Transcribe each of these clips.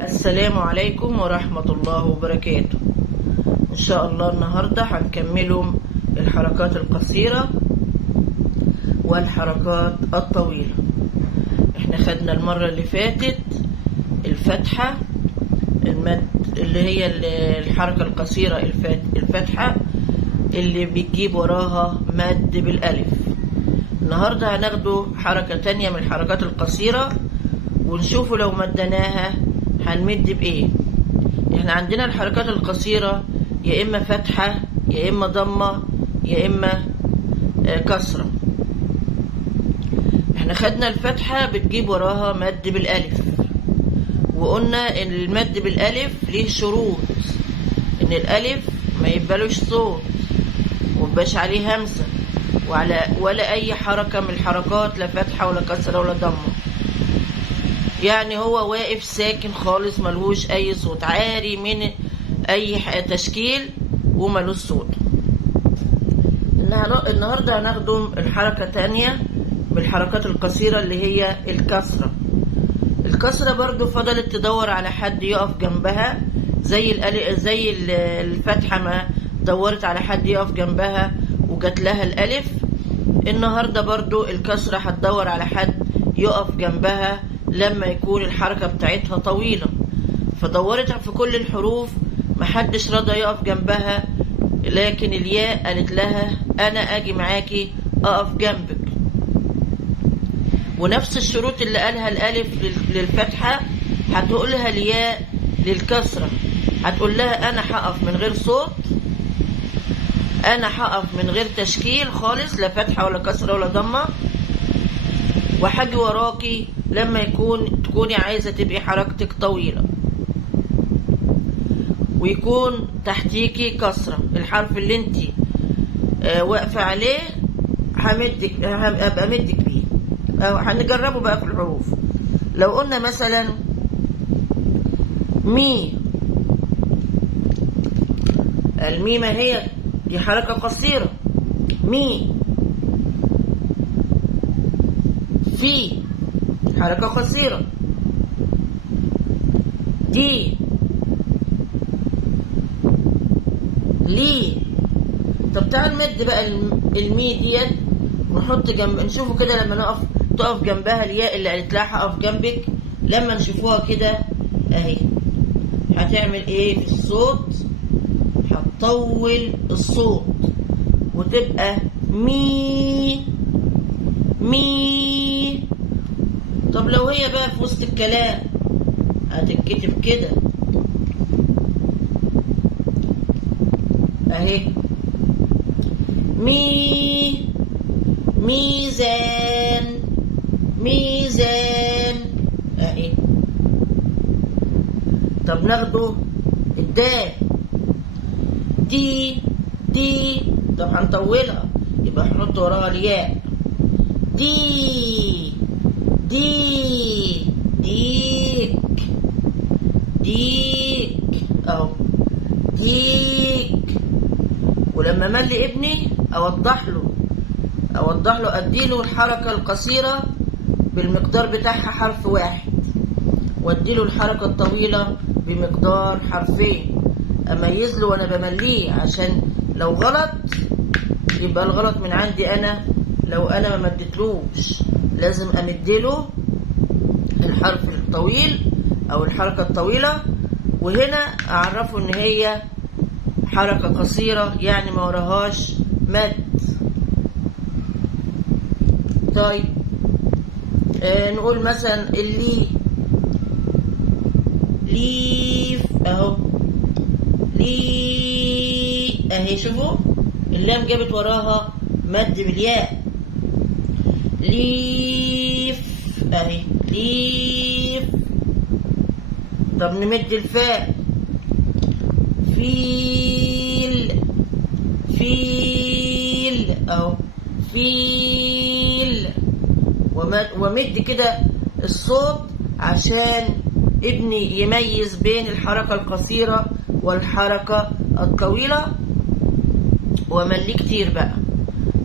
السلام عليكم ورحمة الله وبركاته. إن شاء الله النهاردة هنكملوا الحركات القصيرة والحركات الطويلة. احنا خدنا المرة اللي فاتت الفتحة، المد اللي هي الحركة القصيرة، الفتحة اللي بتجيب وراها مد بالألف. النهاردة هناخده حركة تانية من الحركات القصيرة ونشوفوا لو مدناها هنمد بايه. احنا عندنا الحركات القصيرة يا اما فتحة يا اما ضمة يا اما كسرة. احنا خدنا الفتحة بتجيب وراها مد بالالف، وقلنا ان المد بالالف ليه شروط، ان الالف ما يبقالوش صوت ومبقاش عليه همزة ولا اي حركة من الحركات، لا فتحة ولا كسرة ولا ضمة. يعني هو واقف ساكن خالص ملهوش اي صوت، عاري من اي تشكيل وملوش صوت. النهاردة هناخده الحركة تانية من الحركات القصيرة اللي هي الكسرة. الكسرة برضو فضلت تدور على حد يقف جنبها، زي الفتحة ما دورت على حد يقف جنبها وجات لها الالف. النهاردة برضو الكسرة هتدور على حد يقف جنبها لما يكون الحركة بتاعتها طويلة، فدورت في كل الحروف محدش رضى يقف جنبها، لكن الياء قالت لها انا اجي معاكي اقف جنبك. ونفس الشروط اللي قالها الالف للفتحة هتقولها الياء للكسرة، هتقول لها انا هقف من غير صوت، انا هقف من غير تشكيل خالص، لا فتحة ولا كسرة ولا ضمة، وحاجي وراكي لما تكوني عايزة تبقي حركتك طويلة ويكون تحتيكي كسرة. الحرف اللي انت واقفة عليه هبقى مدك بيه. هنجربه بقى في الحروف. لو قلنا مثلا مي، الميمة هي دي حركة قصيرة، مي. في حركة قصيرة، دي، لي. طب تعال نمد بقى المي ديت ونحط جنب، نشوفه كده لما تقف جنبها الياء اللي قالت لها هقف جنبك. لما نشوفوها كده اهي هتعمل ايه في الصوت؟ هتطول الصوت وتبقى مي مي. طب لو هي بقى في وسط الكلام هتتكتب كده اهي، مي ميزان ميزان اهي. طب ناخده الدال، دي دي. طب هنطولها يبقى هنحط وراها الياء، دي دي ديك ديك اهو، ديك. ولما ملي ابني اوضح له اديله الحركة القصيرة بالمقدار بتاعها حرف واحد، واديله الحركة الطويلة بمقدار حرفين، اميز له وانا بمليه، عشان لو غلط يبقى الغلط من عندي انا. لو انا ما مدتلوش لازم امدله الحرف الطويل او الحركة الطويلة، وهنا اعرفه ان هي حركة قصيرة يعني ما وراهاش مد. طيب نقول مثلا اللي، ليف اهو، لي اهي. شوفوا اللام جابت وراها مد بالياء، ليف اهي، ليف. طب نمد الفاء، فيل فيل اهو، فيل. ومد كده الصوت عشان ابني يميز بين الحركة القصيرة والحركة الطويلة. وامليه كتير بقى،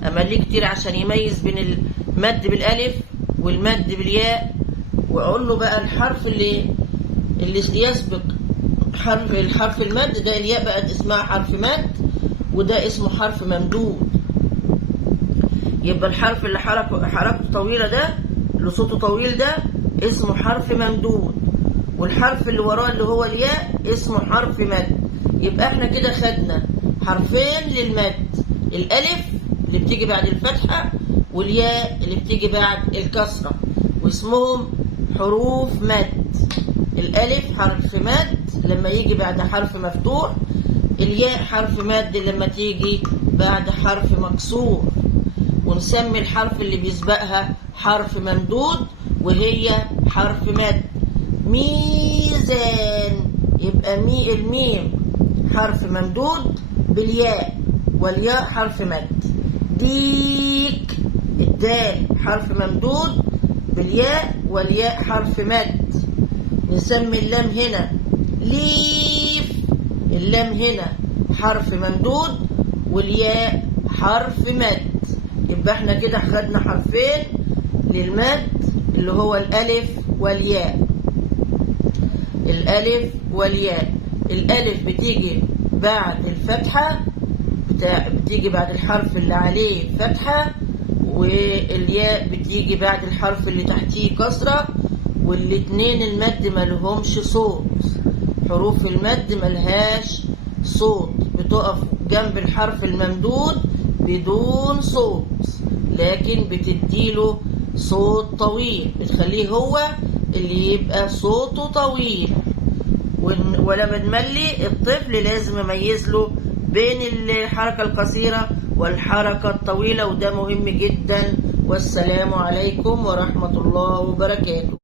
امليه كتير عشان يميز بين المد بالالف والمد بالياء. واقول له بقى الحرف اللي اللي يسبق الحرف المد ده الياء بقت اسمها حرف مد، وده اسمه حرف ممدود. يبقى الحرف اللي حركته طويلة ده، اللي صوته طويل ده، اسمه حرف ممدود، والحرف اللي وراه اللي هو الياء اسمه حرف مد. يبقى احنا كده خدنا حرفين للمد، الالف اللي بتيجي بعد الفتحة والياء اللي بتيجي بعد الكسرة، واسمهم حروف مد. الالف حرف مد لما يجي بعد حرف مفتوح، الياء حرف مد لما تيجي بعد حرف مكسور، ونسمي الحرف اللي بيسبقها حرف ممدود وهي حرف مد. ميزان، يبقى الميم حرف ممدود بالياء، والياء حرف مد. ديك، الدال حرف ممدود بالياء، والياء حرف مد. نسمي اللام هنا ليف، اللام هنا حرف ممدود والياء حرف مد. يبقى احنا كده خدنا حرفين للمد اللي هو الالف والياء. الالف والياء، الالف بتيجي بعد الفتحة، بتيجي بعد الحرف اللي عليه فتحة، والياء بتيجي بعد الحرف اللي تحتيه كسرة، والاتنين المد ملهمش صوت. حروف المد ملهاش صوت، بتقف جنب الحرف الممدود بدون صوت، لكن بتديله صوت طويل، بتخليه هو اللي يبقى صوته طويل. ولما نملي الطفل لازم يميز له بين الحركة القصيرة والحركة الطويلة، وده مهم جدا. والسلام عليكم ورحمة الله وبركاته.